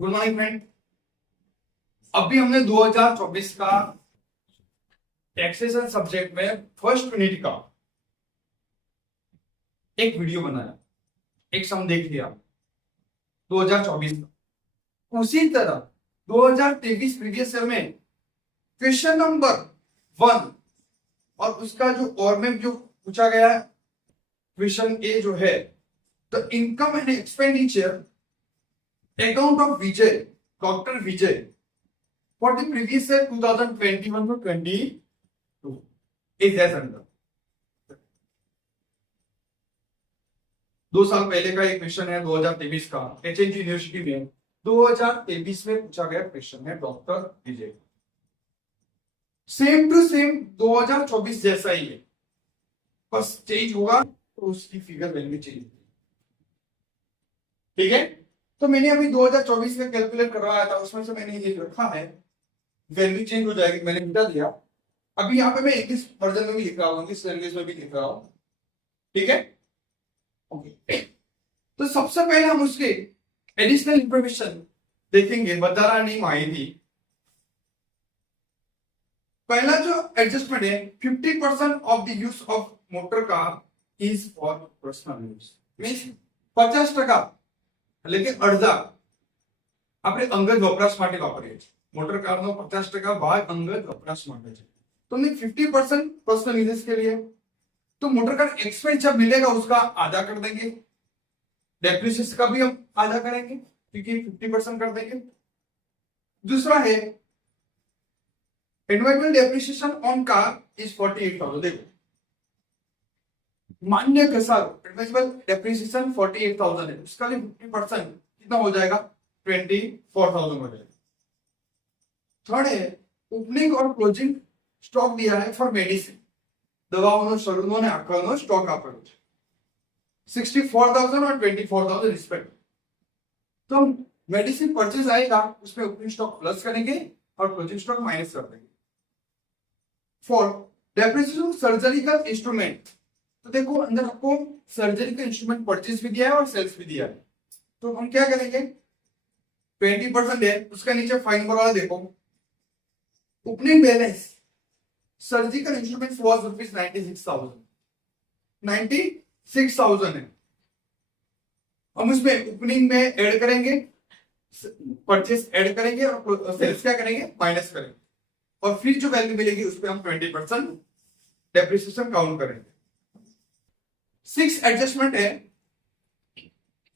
Good morning friend. अभी हमने 2024 का टैक्सेशन सब्जेक्ट में फर्स्ट यूनिट का एक वीडियो बनाया, एक सम देख लिया 2024 का। उसी तरह 2023 प्रीवियस ईयर में क्वेश्चन नंबर 1 और उसका जो और में जो पूछा गया है क्वेश्चन ए जो है, the income and expenditure account of Vijay, doctor Vijay for the previous year 2021 to 22 is as under। 2 साल पहले का एक क्वेश्चन है 2023 का, एचएनजी यूनिवर्सिटी में 2023 में पूछा गया क्वेश्चन है doctor Vijay. Same to same 2024 जैसा ही है, बस चेंज होगा तो उसकी फिगर वैल्यू चेंज होगी। ठीक है, तो मैंने अभी 2024 का कैलकुलेट करवाया था, उसमें से मैंने ये रखा है, वैल्यू चेंज हो जाएगी, मैंने मिटा दिया। अभी यहाँ पे मैं इंग्लिश वर्जन में भी लिख रहा हूँ, इंग्लिश लैंग्वेज में भी लिख रहा हूँ। ठीक है, ओके। तो सबसे पहले हम उसके एडिशनल इंफॉर्मेशन देखेंगे, बता रहा नहीं माहिती। पहला जो एडजस्टमेंट है, 50% of the use of motor car is for personal use, means 50%, लेकिन अर्धा આપણે અંગત વપરાશ માટે વાપરીએ છીએ। मोटर कार નો 50% भाग अंगत वपराश માટે છે, तो नहीं 50% पर्सनल यूजेस के लिए। तो मोटर कार एक्सपेंस जब मिलेगा उसका आधा कर देंगे, डेप्रिसिएशन का भी हम आधा करेंगे क्योंकि 50% कर देंगे। दूसरा है annual depreciation on car is 48,000। देखो मान्य के साथ एनुअल डेप्रिसिएशन 48,000 है, उसका भी 50% कितना हो जाएगा, 24,000 हो जाएगा। थर्ड है ओपनिंग और क्लोजिंग स्टॉक दिया है फॉर मेडिसिन, दवाओं शरूरों ने आकर स्टॉक आपेलो है 64,000 और 24,000 रिस्पेक्ट। तो मेडिसिन परचेज आएगा उसमें ओपनिंग स्टॉक प्लस करेंगे और क्लोजिंग स्टॉक माइनस कर देंगे। फोर्थ डेप्रिसिएशन सर्जिकल इंस्ट्रूमेंट, तो देखो अंदर आपको सर्जिकल इंस्ट्रूमेंट परचेज भी दिया है और सेल्स भी दिया है, तो हम क्या करेंगे, 20% है, उसका नीचे फाइन वाला देखो, opening balance surgical instruments was rupees 96,000 है। हम उसमें ओपनिंग में ऐड करेंगे, परचेस ऐड करेंगे और सेल्स क्या करेंगे, माइनस करेंगे, और फिर जो वैल्यू मिलेगी उस पर हम 20% डेप्रिसिएशन काउंट करेंगे। 6 एडजस्टमेंट है,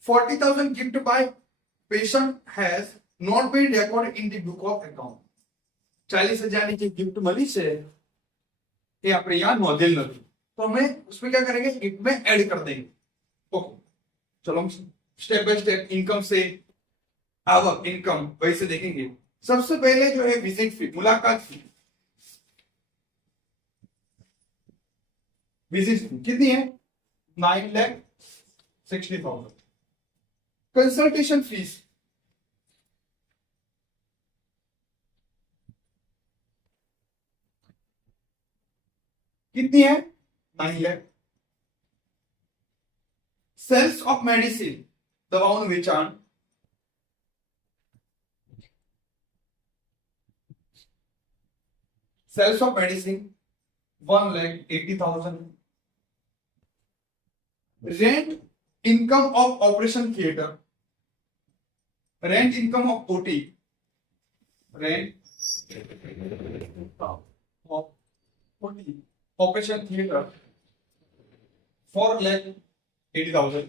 40,000 gift by patient has not been recorded in the book of account. 40,000 ની જે गिफ्ट મળી છે એ આપણે यहाँ નોંધેલ નથી, तो हमें उसमें क्या करेंगे, गिफ्ट में ऐड कर देंगे। ओके, चलो हम स्टेप बाय स्टेप इनकम से आवक इनकम वैसे देखेंगे। सबसे पहले जो है विजिट फी, मुलाकात फी। विजिट फी कितनी है, 9,60,000। कंसल्टेशन फीस कितनी है, 9 लाख। सेल्स ऑफ मेडिसिन, दवाओं वेचाण, sales of medicine 1,80,000। Rent income of operation theatre, rent income of OT, rent of OT operation theatre 4,80,000।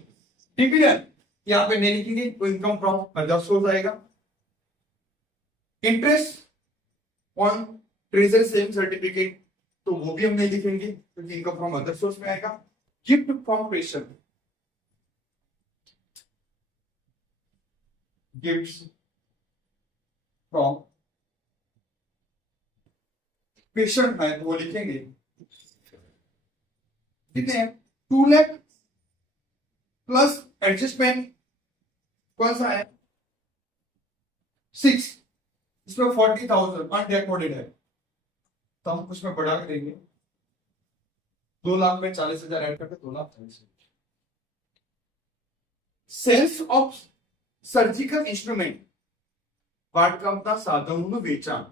ठीक है, यहाँ पे नहीं लिखेंगे तो इनकम फ्रॉम अदर सोर्स आएगा। Interest on treasury saving certificate, तो वो भी हम नहीं लिखेंगे क्योंकि इनकम फ्रॉम अदर सोर्स में आएगा। Gift from patient, gifts from patient है तो वो लिखेंगे, कितने हैं, 2 लाख प्लस एडजस्टमेंट कौन सा है, 6, इसमें 40,000 अनरिकॉर्डेड है, तो हम उसमें बढ़ा के देंगे, 2 लाख में 40,000 ऐड करके 2,40,000। सेल्स ऑफ सर्जिकल इंस्ट्रूमेंट वाटकामता साधनों वेचाण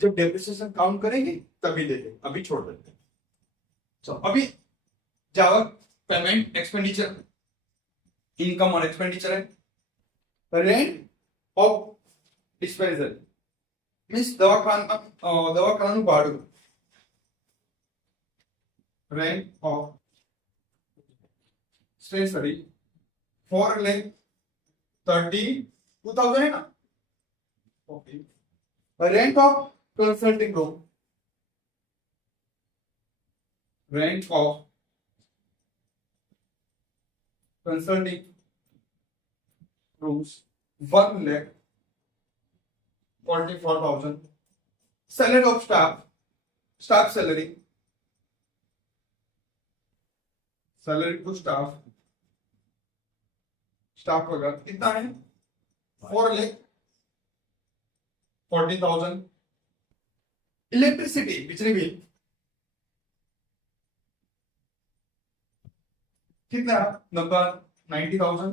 जब डेप्रिसिएशन काउंट करेंगे तभी देते, अभी छोड़ देते। चलो अभी जावा पेमेंट एक्सपेंडिचर, इनकम और एक्सपेंडिचर है। रेंट ऑफ डिस्पेंसर मीन्स दवाखाना भाड़ू, रेंट ऑफ डिस्पेंसरी 4,32,000 है ना। Okay, rent of consulting room, rent of consulting rooms 1,44,000। Salary of staff, staff salary, salary to staff, staff वगैरह कितना है 4,40,000। इलेक्ट्रिसिटी बिजली बिल कितना number 90,000।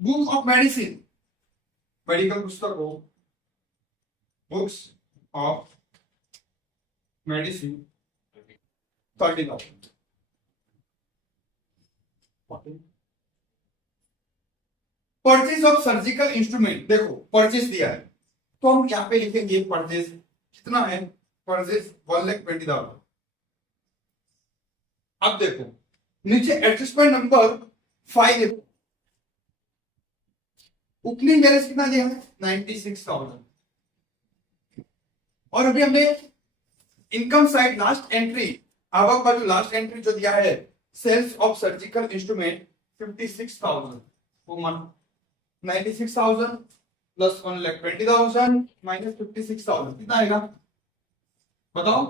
Book of medicine, medical पुस्तक हो, books of medicine 30,000। Purchase of surgical instrument, देखो purchase दिया है तो हम यहाँ पे लिखेंगे परचेज कितना है, परचेज 1,20,000। अब देखो नीचे एडजस्टमेंट नंबर 5 देखो, ओपनिंग बैलेंस कितना दिया है 96,000। और अभी हमने इनकम साइड लास्ट एंट्री, आवक बाजू लास्ट एंट्री जो दिया है सेल्स ऑफ सर्जिकल इंस्ट्रूमेंट 56,000, वो मान 96,000 प्लस 1,20,000 माइनस 56,000 कितना आएगा बताओ,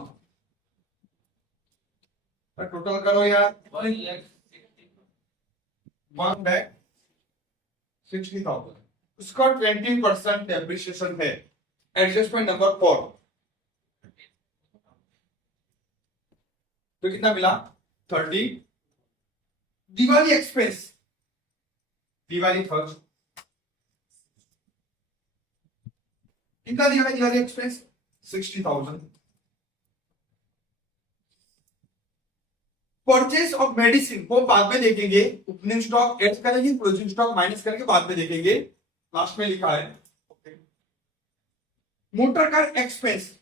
टोटल करो यार 1,60,000। उसका 20% डेप्रिसिएशन है। एडजस्टमेंट नंबर 4 तो कितना मिला 30। दिवाली एक्सपेंस, दिवाली खर्च कितना दिया है, Diwali expense 60,000। Purchase of medicine वो बाद में देखेंगे, ओपनिंग स्टॉक ऐड करेंगे, क्लोजिंग स्टॉक माइनस करके बाद में देखेंगे, लास्ट में लिखा है। मोटर कार एक्सपेंस,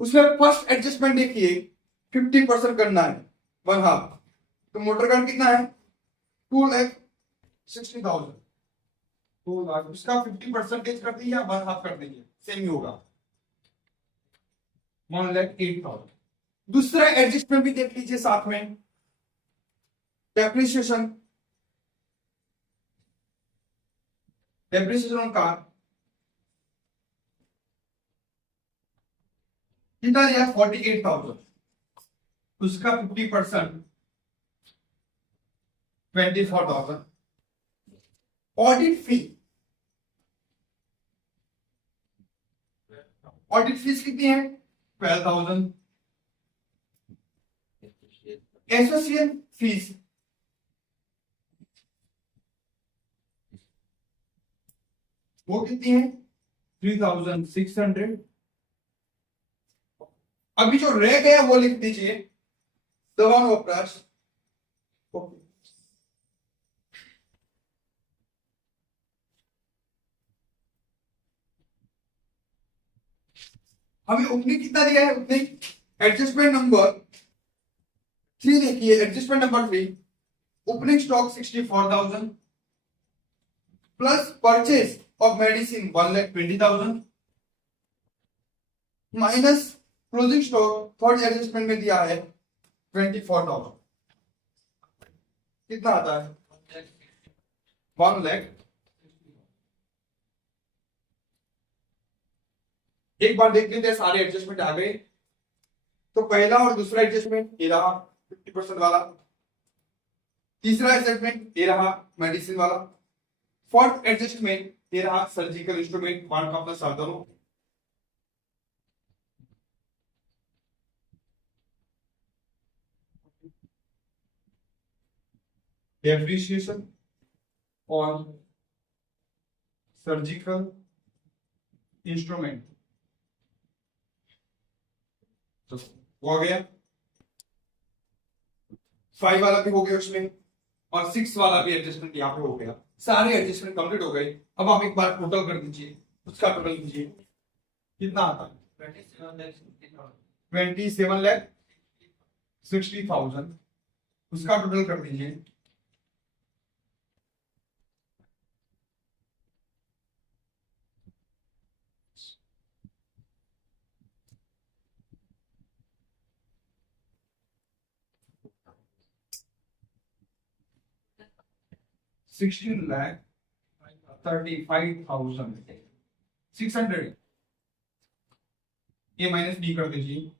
उसमें फर्स्ट एडजस्टमेंट देखिए 50% करना है, 1/2, तो मोटर कार कितना है 2,60,000, 2 लाख, उसका 50% कर दीजिए, 1/2 कर दीजिए, सेम ही होगा 1,08,000। दूसरा एडजस्टमेंट भी देख लीजिए साथ में, डेप्रिसिएशन, डेप्रिसिएशन ऑन कार कितना दिया 48,000, उसका 50% 24,000। ऑडिट फी, ऑडिट फीस कितनी है 12,000। एसोसिएट फीस वो कितनी है 3,600। अभी जो रह गया वो लिख दीजिए दवा वपराश। हमें ओपनिंग कितना दिया है, ओपनिंग एडजस्टमेंट नंबर 3 देखिए, adjustment number 3 opening stock 64,000 plus purchase of medicine 1,20,000 minus closing stock third adjustment में दिया है 24,000, कितना आता है 1 लाख। एक बार देख लेते हैं सारे एडजस्टमेंट आ गए, तो पहला और दूसरा एडजस्टमेंट ये रहा 50% वाला, तीसरा एडजस्टमेंट ये रहा मेडिसिन वाला, फोर्थ एडजस्टमेंट ये रहा सर्जिकल इंस्ट्रूमेंट वन का प्लस साधनों, डेप्रिसिएशन ऑन सर्जिकल इंस्ट्रूमेंट तो हो गया, 5 वाला भी हो गया उसमें, और 6 वाला भी एडजस्टमेंट यहाँ पे हो गया। सारे एडजस्टमेंट कंप्लीट हो गए। अब आप एक बार टोटल कर दीजिए, उसका टोटल कीजिए, कितना आता है? 27,60,000। उसका टोटल कर दीजिए, $16,35,600। ए माइनस बी कर दीजिए,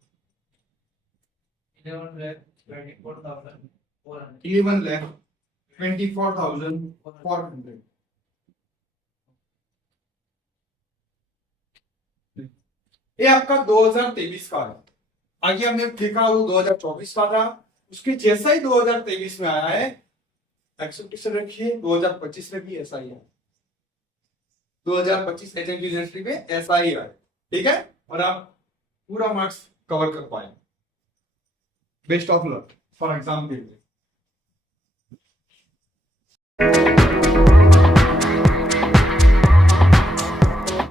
11,24,400। ये आपका 2023 का है। आगे हमने देखा वो 2024 का था, उसके जैसा ही 2023 में आया है। एक्सपेक्टेशन रखिए 2025 में भी ऐसा ही है, 2025 एचएमटी यूनिवर्सिटी में ऐसा ही है, ठीक है। और आप पूरा मार्क्स कवर कर पाए। Best of luck for exam के लिए।